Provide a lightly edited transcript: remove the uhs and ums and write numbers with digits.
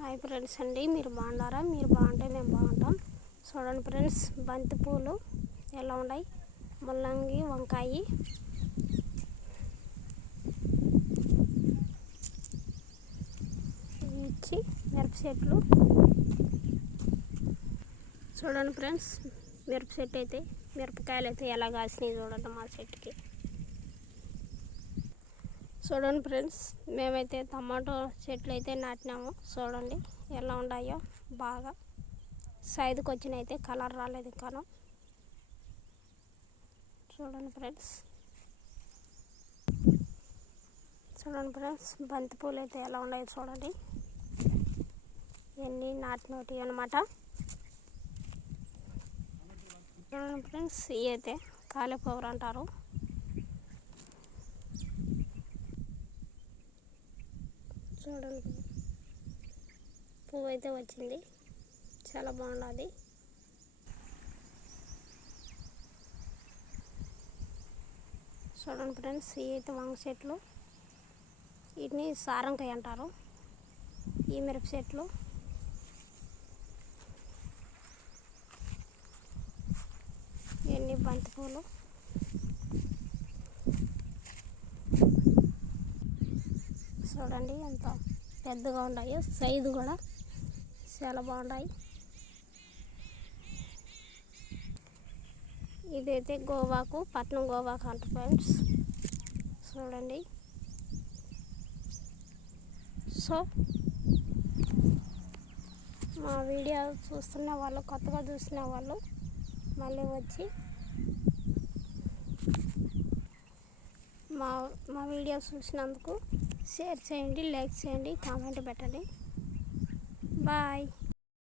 Hi friends అండి, మీరు బాగున్నారా? మీరు బాగుంటే మేము బాగుంటాం. చూడండి ఫ్రెండ్స్, బంతి పూలు ఎలా ఉన్నాయి, ముల్లంగి వంకాయ, ఇచ్చి మిరప చెట్లు. చూడండి ఫ్రెండ్స్, మిరప చెట్టు అయితే మిరపకాయలు అయితే ఎలా కాసినాయి చూడండి మా చెట్టుకి. చూడండి ఫ్రెండ్స్, మేమైతే టమాటో చెట్లు అయితే నాటినాము. చూడండి ఎలా ఉన్నాయో, బాగా సైజుకి వచ్చినైతే కలర్ రాలేదు ఇంకాను. చూడండి ఫ్రెండ్స్, బంతి పూలు అయితే ఎలా ఉన్నాయో చూడండి. ఇవన్నీ నాటినోటి అనమాట. చూడండి ఫ్రెండ్స్, ఇవి అయితే కాలీఫ్లవర్ అంటారు. చూడండి, పువ్వు అయితే వచ్చింది, చాలా బాగున్నది. చూడండి ఫ్రెండ్స్, ఇవి అయితే వంగ చెట్లు, వీటిని సారంకాయ అంటారు. ఈ మిరప చెట్లు, ఇవన్నీ బంతి పూలు. చూడండి ఎంత పెద్దగా ఉన్నాయి, సైజు కూడా చాలా బాగున్నాయి. ఇదైతే గోవాకు, పట్నం గోవాకు అంట ఫ్రెండ్స్. చూడండి, సో మా వీడియో చూస్తున్న వాళ్ళు, కొత్తగా చూసిన వాళ్ళు మళ్ళీ వచ్చి మా వీడియో చూసినందుకు షేర్ చేయండి, లైక్ చేయండి, కామెంట్ పెట్టండి. బాయ్.